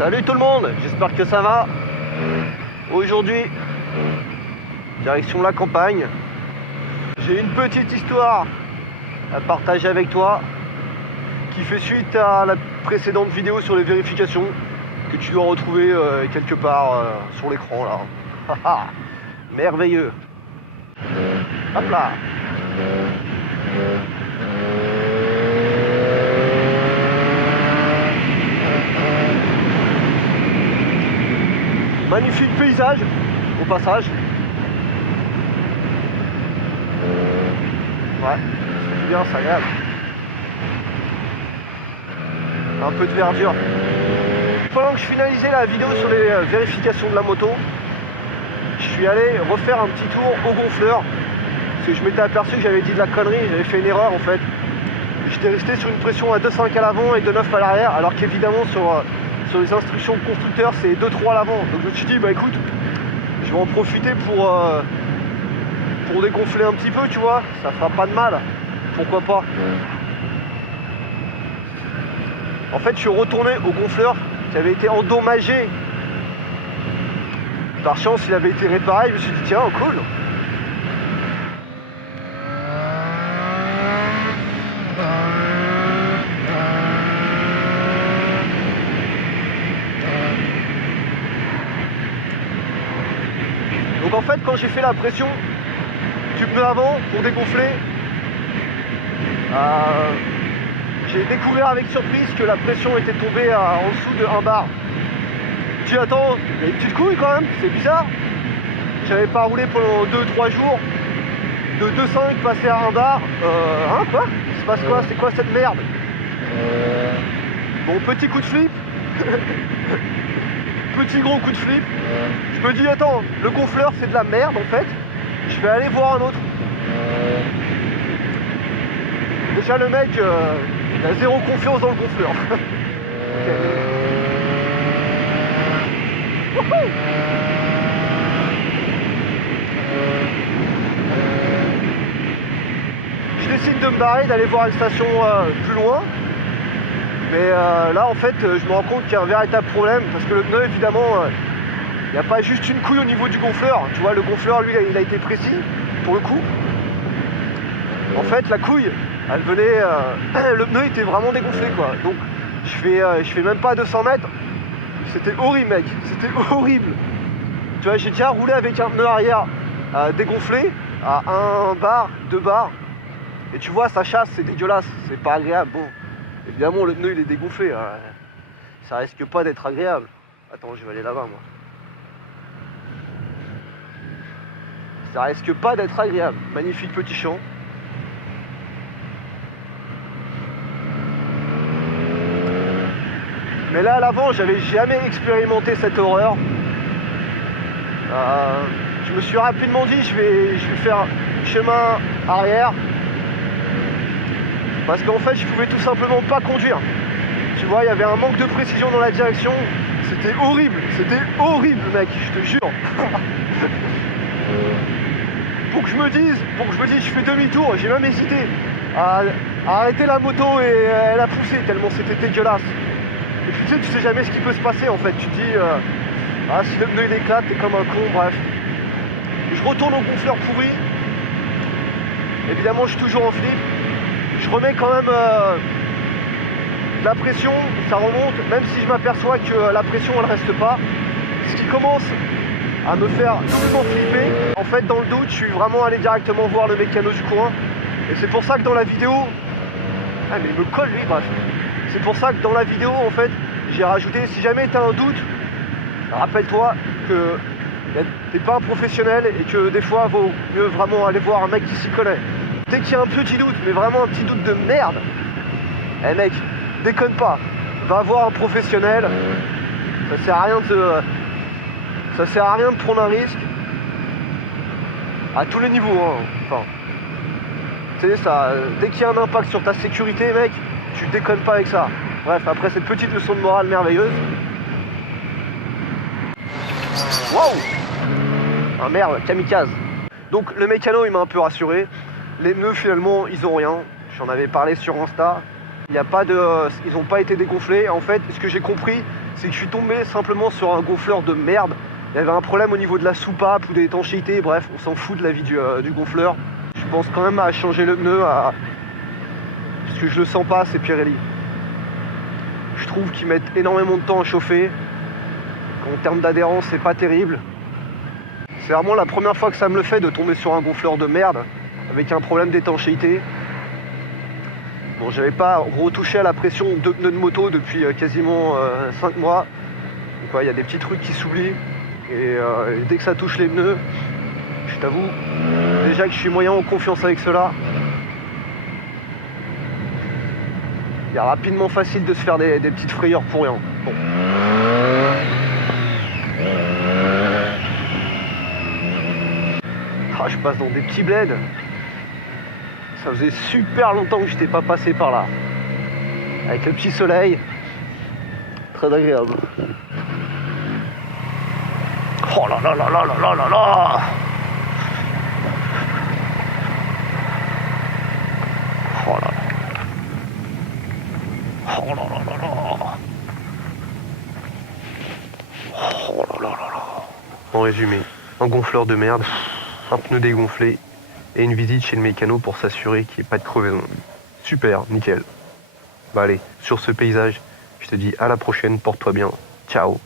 Salut tout le monde, j'espère que ça va. Aujourd'hui, direction la campagne. J'ai une petite histoire à partager avec toi qui fait suite à la précédente vidéo sur les vérifications que tu dois retrouver quelque part sur l'écran là. Merveilleux. Hop là. Magnifique paysage au passage. Ouais, c'est bien, c'est agréable. Un peu de verdure. Pendant que je finalisais la vidéo sur les vérifications de la moto, je suis allé refaire un petit tour au gonfleur. Parce que je m'étais aperçu que j'avais dit de la connerie, j'avais fait une erreur en fait. J'étais resté sur une pression à 2,5 à l'avant et 2,9 à l'arrière, alors qu'évidemment sur les instructions de constructeur c'est 2,3 à l'avant. Donc je me suis dit bah écoute, je vais en profiter pour dégonfler un petit peu, tu vois, ça fera pas de mal, pourquoi pas. En fait je suis retourné au gonfleur qui avait été endommagé. Par chance il avait été réparé, je me suis dit tiens cool. Donc en fait quand j'ai fait la pression du pneu avant pour dégonfler, j'ai découvert avec surprise que la pression était tombée en dessous de 1 bar. Je me dis attends, il y a une petite couille quand même, c'est bizarre. J'avais pas roulé pendant 2-3 jours. De 2,5 passer à 1 bar. Hein quoi? Il se passe quoi? C'est quoi cette merde? Bon, petit coup de flip. Petit gros coup de flip. Je me dis attends, le gonfleur c'est de la merde en fait. Je vais aller voir un autre. Déjà le mec il a zéro confiance dans le gonfleur. Je décide de me barrer, d'aller voir une station plus loin. Mais là en fait je me rends compte qu'il y a un véritable problème parce que le pneu évidemment il n'y a pas juste une couille au niveau du gonfleur. Tu vois le gonfleur lui il a été précis pour le coup. En fait la couille elle venait le pneu était vraiment dégonflé quoi. Donc je fais même pas 200 mètres. C'était horrible mec, c'était horrible. Tu vois j'ai déjà roulé avec un pneu arrière dégonflé à 1 bar, 2 bars. Et tu vois ça chasse, c'est dégueulasse, c'est pas agréable. Bon. Évidemment le pneu il est dégonflé, ça risque pas d'être agréable. Attends je vais aller là-bas moi. Ça risque pas d'être agréable. Magnifique petit champ. Mais là à l'avant j'avais jamais expérimenté cette horreur. Je me suis rapidement dit je vais faire chemin arrière. Parce qu'en fait je pouvais tout simplement pas conduire. Tu vois il y avait un manque de précision dans la direction. C'était horrible mec, je te jure. Pour que je me dise je fais demi-tour, j'ai même hésité à arrêter la moto et elle a poussé tellement c'était dégueulasse. Et puis tu sais jamais ce qui peut se passer en fait, tu te dis si le pneu il éclate t'es comme un con, bref. Je retourne au gonfleur pourri. Évidemment je suis toujours en flip. Je remets quand même de la pression, ça remonte, même si je m'aperçois que la pression elle reste pas. Ce qui commence à me faire doublement flipper. En fait dans le doute je suis vraiment allé directement voir le mécano du coin. Et c'est pour ça que dans la vidéo... Ah mais il me colle lui, bref. C'est pour ça que dans la vidéo en fait j'ai rajouté si jamais tu as un doute, rappelle-toi que t'es pas un professionnel et que des fois vaut mieux vraiment aller voir un mec qui s'y connaît. Dès qu'il y a un petit doute, mais vraiment un petit doute de merde, eh mec, déconne pas, va voir un professionnel, ça sert à rien de prendre un risque à tous les niveaux, hein. Enfin, tu sais ça, dès qu'il y a un impact sur ta sécurité mec, tu déconnes pas avec ça. Bref, après cette petite leçon de morale merveilleuse. Waouh! Ah merde, kamikaze. Donc le mécano il m'a un peu rassuré. Les pneus finalement ils ont rien. J'en avais parlé sur Insta. Il n'y a pas de, ils n'ont pas été dégonflés. En fait, ce que j'ai compris, c'est que je suis tombé simplement sur un gonfleur de merde. Il y avait un problème au niveau de la soupape ou de l'étanchéité, bref, on s'en fout de la vie du gonfleur. Je pense quand même à changer le pneu, parce que je le sens pas, c'est Pirelli. Je trouve qu'ils mettent énormément de temps à chauffer. En termes d'adhérence, c'est pas terrible. C'est vraiment la première fois que ça me le fait de tomber sur un gonfleur de merde avec un problème d'étanchéité. Bon, j'avais pas retouché à la pression de pneus de moto depuis quasiment 5 mois. Donc ouais, il y a des petits trucs qui s'oublient. Et dès que ça touche les pneus, je t'avoue déjà que je suis moyen en confiance avec cela. Il est rapidement facile de se faire des petites frayeurs pour rien. Bon. Ah, je passe dans des petits bleds. Ça faisait super longtemps que j'étais pas passé par là. Avec le petit soleil. Très agréable. Oh là là là là là là là là. Oh là là. Oh là là là là. Oh là là là là. En résumé, un gonfleur de merde, un pneu dégonflé et une visite chez le mécano pour s'assurer qu'il n'y ait pas de crevaison. Super, nickel. Bah allez, sur ce paysage, je te dis à la prochaine, porte-toi bien. Ciao.